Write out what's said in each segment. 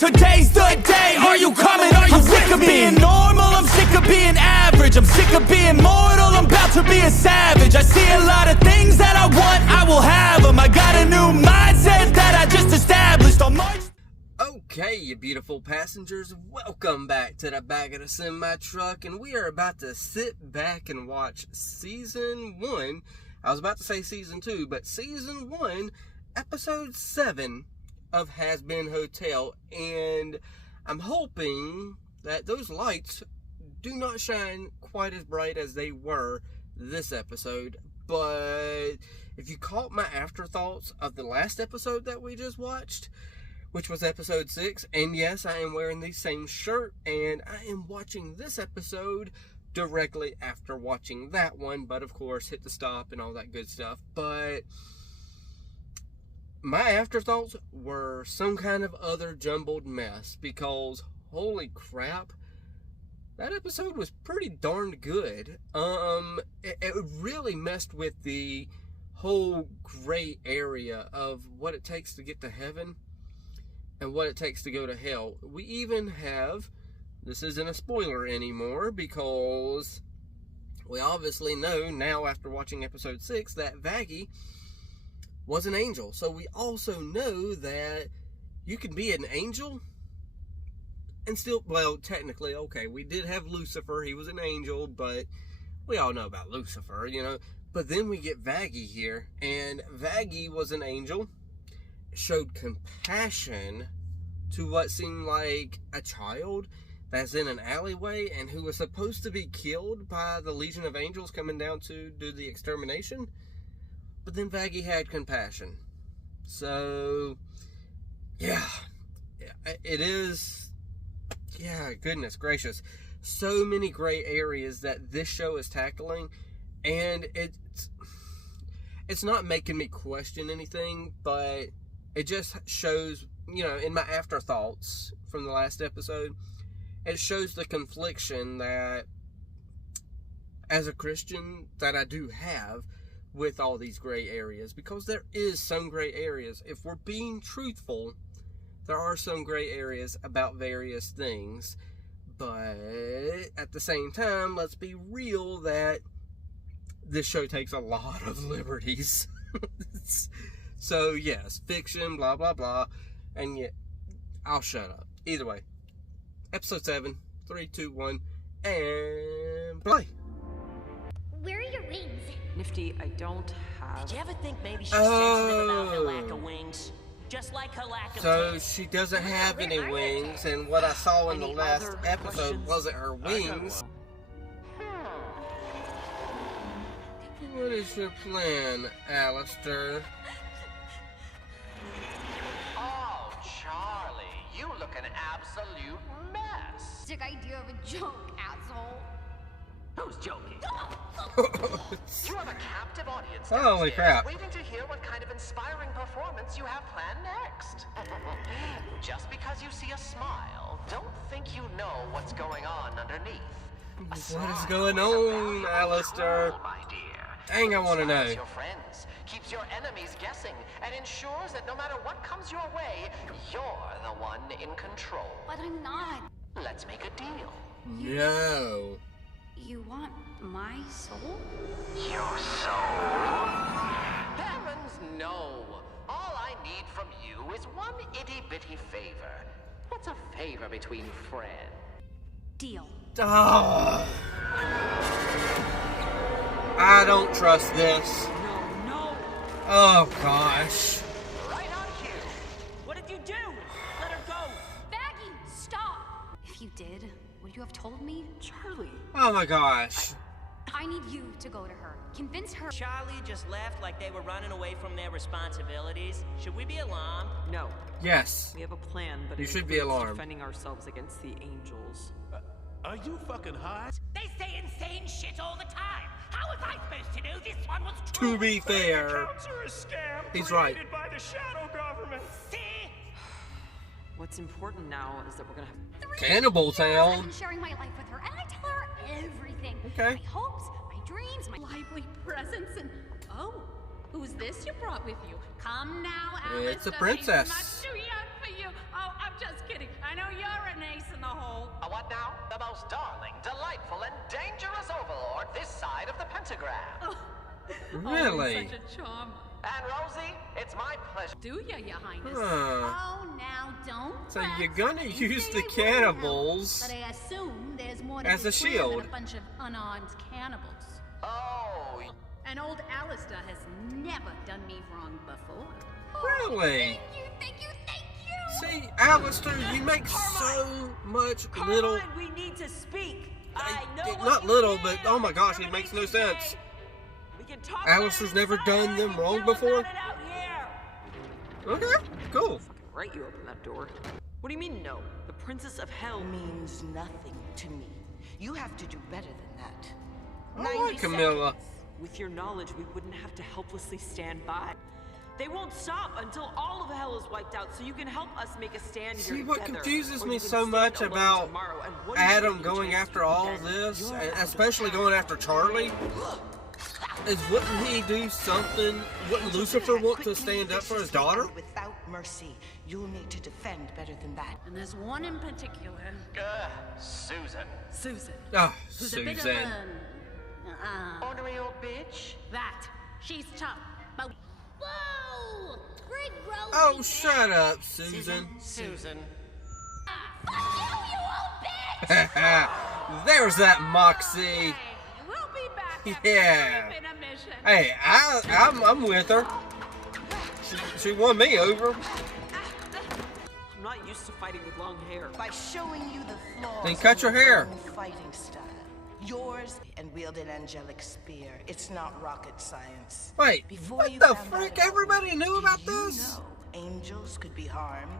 Today's the day, are you coming, are you I'm sick of being normal, I'm sick of being average, I'm sick of being mortal, I'm about to be a savage. I see a lot of things that I want, I will have them. I got a new mindset that I just established on March. Okay, you beautiful passengers, welcome back to the back of the semi-truck, and we are about to sit back and watch Season 1, I was about to say Season 2, but Season 1, Episode 7 of Hazbin Hotel, and I'm hoping that those lights do not shine quite as bright as they were this episode, but if you caught my afterthoughts of the last episode that we just watched, which was episode 6, and yes, I am wearing the same shirt, and I am watching this episode directly after watching that one, but of course, hit the stop and all that good stuff, but my afterthoughts were some kind of other jumbled mess, because, holy crap, that episode was pretty darn good. It really messed with the whole gray area of what it takes to get to heaven and what it takes to go to hell. We even have, this isn't a spoiler anymore, because we obviously know now after watching episode 6 that Vaggie was an angel. So we also know that you can be an angel and still, well, technically, okay, we did have Lucifer, he was an angel, but we all know about Lucifer, you know. But then we get Vaggie here, and Vaggie was an angel, showed compassion to what seemed like a child that's in an alleyway and who was supposed to be killed by the Legion of Angels coming down to do the extermination. But then Vaggie had compassion. So, yeah, it is, yeah, goodness gracious. So many gray areas that this show is tackling, and it's not making me question anything, but it just shows, you know, in my afterthoughts from the last episode, it shows the confliction that, as a Christian, that I do have with all these gray areas, because there is some gray areas. If we're being truthful, there are some gray areas about various things, but at the same time, let's be real that this show takes a lot of liberties. So yes, fiction, blah blah blah, and yet I'll shut up. Either way, episode 7, 3, 2, 1, and play. Where are your wings? Nifty, I don't have... Did you ever think maybe she's sensitive about her lack of wings? Just like her lack of So taste. she doesn't have any wings, and what I saw in the last episode questions? wasn't her wings. What is your plan, Alastor? Oh, Charlie, you look an absolute mess. Sick idea of a joke, asshole. Who's joking? You have a captive audience Holy downstairs crap. waiting to hear what kind of inspiring performance you have planned next. Just because you see a smile, don't think you know what's going on underneath. What is going on, Alastor? My dear. Dang, I want to know. Inspires your friends, keeps your enemies guessing, and ensures that no matter what comes your way, you're the one in control. But I'm not. Let's make a deal. No. You want my soul? Your soul? Heavens, no. All I need from you is one itty-bitty favor. What's a favor between friends? Deal. Oh. I don't trust this. No. Oh gosh. Right on cue. What did you do? Let her go. Vaggie, stop! If you did, would you have told me? Charlie! Oh my gosh. I need you to go to her. Convince her. Charlie just left like they were running away from their responsibilities. Should we be alarmed? No. Yes. We have a plan, but You it should be includes alarmed. defending ourselves against the angels. Are you fucking high? They say insane shit all the time. How was I supposed to know this one was To true? be fair, Accounts are a scam he's right. created by the shadow government. See? What's important now is that we're gonna have... Cannibal I've Town. been sharing my life with her, and I tell her everything. Okay. My hopes, my dreams, my lively presence, and Oh, who's this you brought with you? Come now, Alice. It's a princess. Much too young for you. Oh, I'm just kidding. What now? The most darling, delightful, and dangerous overlord this side of the pentagram. Really? Such a charm. And Rosie, it's my pleasure. Do ya, Your Highness? Oh, now don't. So fret. you're gonna I didn't use say the I wouldn't cannibals help, but I assume there's more to as this a plan shield. than a bunch of unarmed cannibals. Oh, And old Alastor has never done me wrong before. Really? Thank you. See, Alastor, you make so much little. Come on, we need to speak. I know what Not you little, did but on oh my gosh, it Terminate makes no today. sense. We can talk Alastor's about it never inside, done or I them can wrong yell before? about it out here. Okay, cool. Right, you open that door. What do you mean, no? The Princess of Hell Means nothing to me. You have to do better than that. I like Camilla. With your knowledge, we wouldn't have to helplessly stand by. They won't stop until all of hell is wiped out, so you can help us make a stand here See, what together, confuses or me you can so stand much alone about tomorrow, and what do you Adam think going the chance after to all then? this, You're and out of especially town. going after Charlie, is wouldn't he do something? Wouldn't Lucifer want to stand up for his daughter? Without mercy, you'll need to defend better than that. And there's one in particular, Susan. Susan. Oh, Who's a bit of Susan. Ornery old bitch. That. She's tough, but Whoa! Great Rosie. Oh, shut up, Susan. Susan. Fuck you, you old bitch! There's that moxie. hey, we'll be back after Yeah. we've been a mission. Hey, I'm with her. She won me over. I'm not used to fighting with long hair. By showing you the flaws Then cut in your hair. own fighting style. Yours and wield an angelic spear. It's not rocket science. Wait, Before what you the found out frick? about Everybody me, knew about do you this? know angels could be harmed.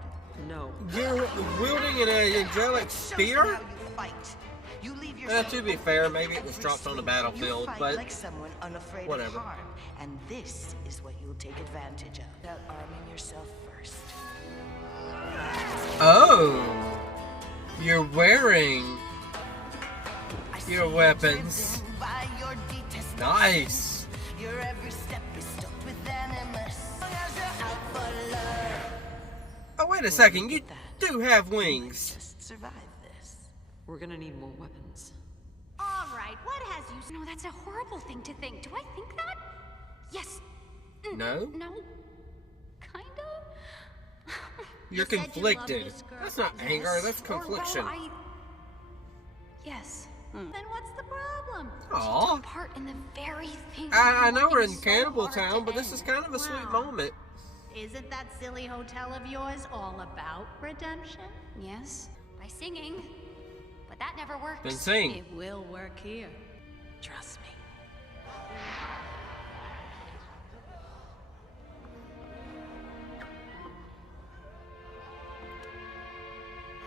No. You're wielding an angelic It shows spear? how you fight. You leave To yourself be open fair, to maybe it was every dropped on the swing. battlefield, You fight but like someone unafraid whatever. of harm, and this is what you'll take advantage of. Without arming yourself first. Oh, you're wearing I see your you weapons. driven by your detestation. Nice. Your every step is stuffed with animus. As you're out for love. Oh, wait a second. You do have wings. Just survive this. We're gonna need more weapons. All right, what has you... No, that's a horrible thing to think. Do I think that? Yes. No? No. Kinda? You're You said you loved conflicted. this girl. That's not Yes. anger. That's Or, well, confliction. Yes. Then what's the problem? Aw. She took part in the very thing. I know we're in working so Cannibal hard to Town, but this is end. kind of a sweet Well, moment. Isn't that silly hotel of yours all about redemption? Yes, by singing. But that never works. Then sing. It will work here. Trust me.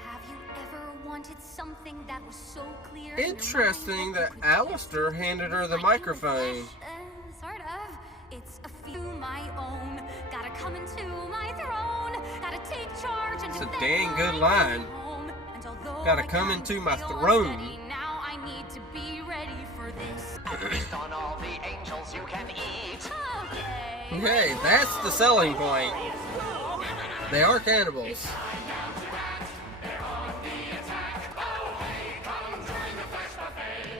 Have you ever wanted something that was so clear? Interesting that Alastor handed her the microphone. Sort of. It's a few my own. Gotta come into my throne. Gotta take charge and It's a defend dang good my line. home. And although Gotta I come can't into my feel throne. steady, now I need to be ready for this. Feast on all the angels you can eat. Okay. Hey, that's the selling point. They are cannibals.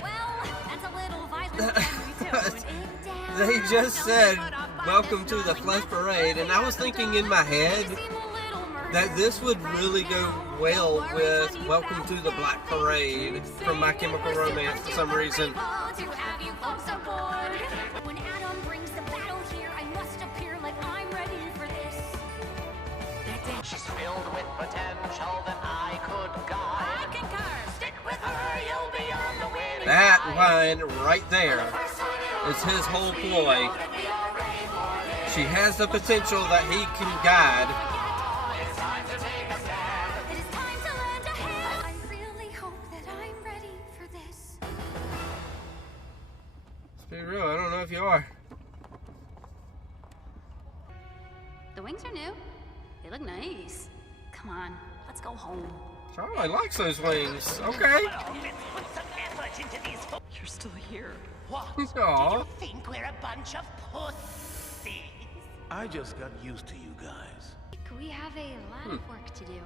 Well, that's a little violent when we tone it down. They just Don't said, put up by welcome this to the darling, Flesh that's Parade, and I was thinking in my head You seem a little that this would really go Don't well worry, with honey, Welcome to the Black Parade from My Chemical Romance for some reason. To have you folks aboard. When Adam brings the battle here, I must appear like I'm ready for this. She's filled with potential that I could guide. I concur. Stick with her, you'll be on the winning That side. line right there is his whole ploy. She has the potential that he can guide. It is time to lend a hand. I really hope that I'm ready for this. Let's be real, I don't know if you are. The wings are new. They look nice. Come on, let's go home. Charlie likes those wings. Okay. Put some effort into these You're still here. What? Aw. Think we're a bunch of pussies? I just got used to you guys. We have a lot of work to do.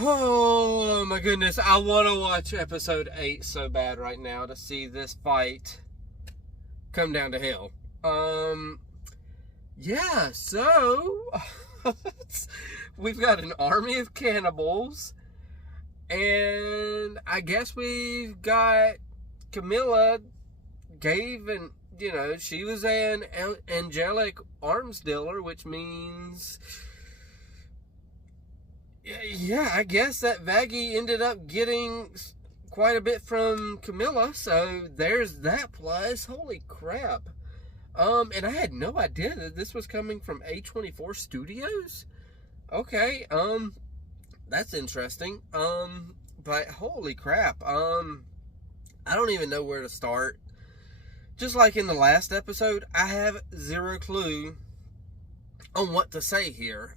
Oh my goodness, I want to watch episode 8 so bad right now to see this fight come down to hell. Yeah, so we've got an army of cannibals, and I guess we've got Camilla gave, and you know, she was an angelic arms dealer, which means, yeah, I guess that Vaggie ended up getting quite a bit from Camilla, so there's that plus. Holy crap. And I had no idea that this was coming from A24 Studios. Okay, that's interesting. But holy crap. I don't even know where to start. Just like in the last episode, I have zero clue on what to say here.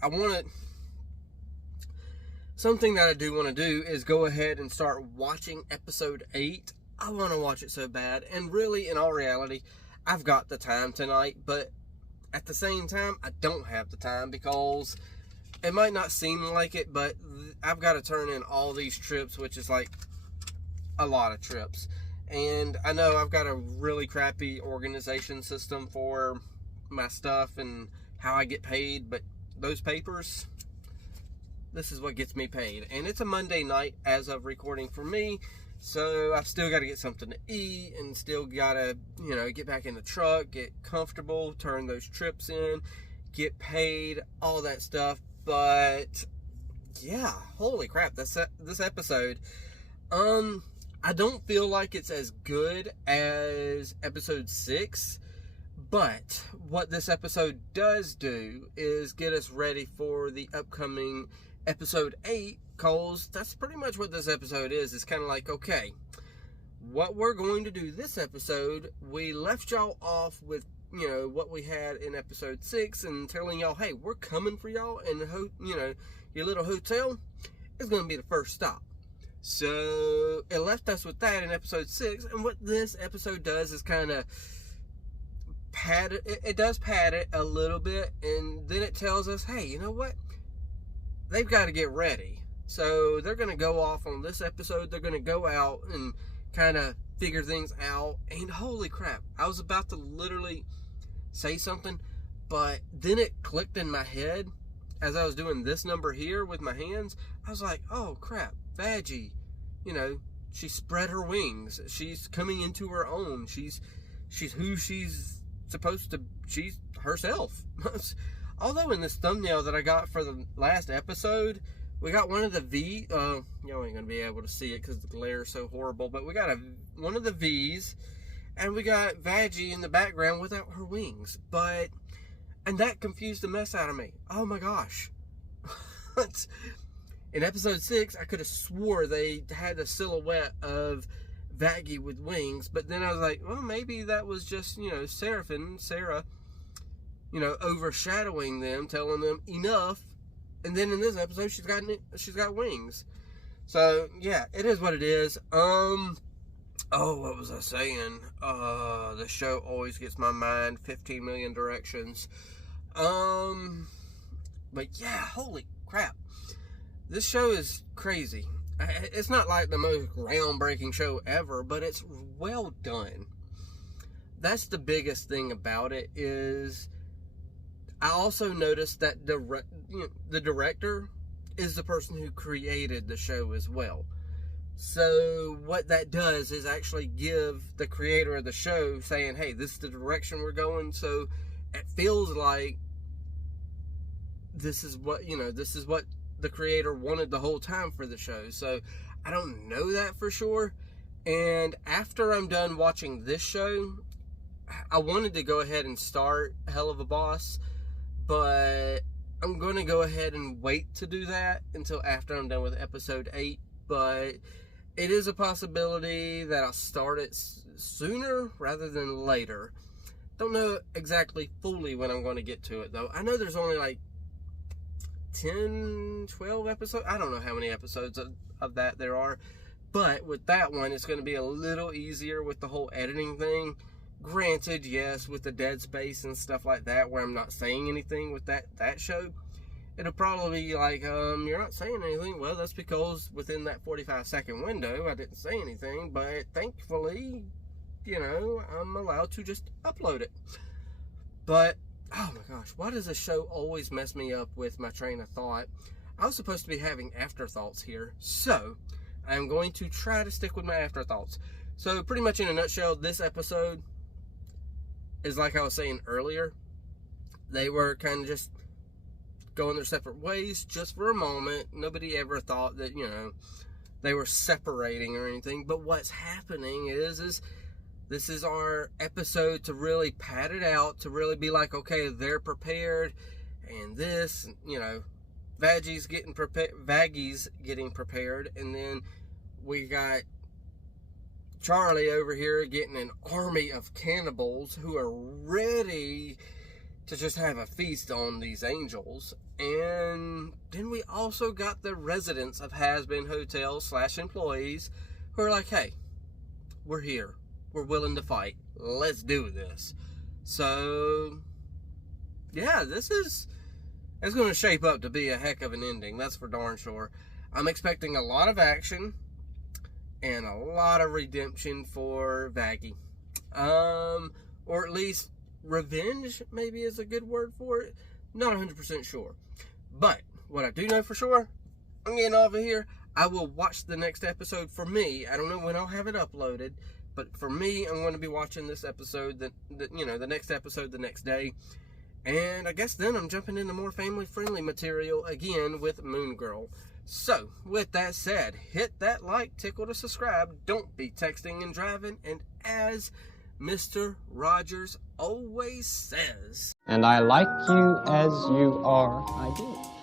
Something that I do want to do is go ahead and start watching episode 8. I want to watch it so bad. And really, in all reality, I've got the time tonight. But at the same time, I don't have the time because it might not seem like it, but I've got to turn in all these trips, which is like a lot of trips. And I know I've got a really crappy organization system for my stuff and how I get paid, but those papers, this is what gets me paid. And it's a Monday night as of recording for me, so I've still got to get something to eat and still got to, you know, get back in the truck, get comfortable, turn those trips in, get paid, all that stuff. But yeah, holy crap, this episode, I don't feel like it's as good as episode 6, but what this episode does do is get us ready for the upcoming episode 8, because that's pretty much what this episode is. It's kind of like, okay, what we're going to do this episode, we left y'all off with, you know, what we had in episode 6 and telling y'all, hey, we're coming for y'all, and you know, your little hotel is going to be the first stop. So it left us with that in episode 6, and what this episode does is kind of pad it. It does pad it a little bit, and then it tells us, hey, you know what? They've got to get ready. So they're going to go off on this episode. They're going to go out and kind of figure things out. And holy crap, I was about to literally say something, but then it clicked in my head as I was doing this number here with my hands. I was like, oh crap, Vaggie, you know, she spread her wings. She's coming into her own. She's who she's supposed to. She's herself. Although in this thumbnail that I got for the last episode, we got one of the V. Y'all ain't gonna be able to see it because the glare is so horrible. But we got one of the V's, and we got Vaggie in the background without her wings. And that confused the mess out of me. Oh my gosh. In episode 6, I could have swore they had a silhouette of Vaggie with wings, but then I was like, well, maybe that was just, you know, Sarah, you know, overshadowing them, telling them enough. And then in this episode, she's got wings. So yeah, it is what it is. Oh, what was I saying? The show always gets my mind 15 million directions. But yeah, holy crap. This show is crazy. It's not like the most groundbreaking show ever, but it's well done. That's the biggest thing about it. Is I also noticed that the director is the person who created the show as well. So what that does is actually give the creator of the show saying, hey, this is the direction we're going. So it feels like this is what the creator wanted the whole time for the show. So I don't know that for sure. And after I'm done watching this show, I wanted to go ahead and start Hell of a Boss, but I'm going to go ahead and wait to do that until after I'm done with episode 8. But it is a possibility that I'll start it sooner rather than later. Don't know exactly fully when I'm going to get to it, though. I know there's only like 10, 12 episodes. I don't know how many episodes of that there are. But with that one, it's going to be a little easier with the whole editing thing. Granted, yes, with the dead space and stuff like that, where I'm not saying anything with that show, it'll probably be like, you're not saying anything. Well, that's because within that 45-second window, I didn't say anything, but thankfully, you know, I'm allowed to just upload it. But, oh my gosh, why does this show always mess me up with my train of thought? I was supposed to be having afterthoughts here, so I'm going to try to stick with my afterthoughts. So, pretty much in a nutshell, this episode is like I was saying earlier. They were kind of just going their separate ways just for a moment. Nobody ever thought that, you know, they were separating or anything. But what's happening is this is our episode to really pad it out, to really be like, okay, they're prepared, and this, you know, Vaggy's getting prepared, and then we got Charlie over here getting an army of cannibals who are ready to just have a feast on these angels. And then we also got the residents of Hazbin Hotel / employees who are like, hey, we're here. We're willing to fight. Let's do this. So, yeah, it's going to shape up to be a heck of an ending. That's for darn sure. I'm expecting a lot of action and a lot of redemption for Vaggy. Or at least revenge, maybe is a good word for it. Not 100% sure. But what I do know for sure, I'm getting off of here. I will watch the next episode. For me, I don't know when I'll have it uploaded, but for me, I'm going to be watching this episode, the next episode the next day. And I guess then I'm jumping into more family-friendly material again with Moon Girl. So, with that said, hit that like, tickle to subscribe, don't be texting and driving, and as Mr. Rogers always says, and I like you as you are, I do.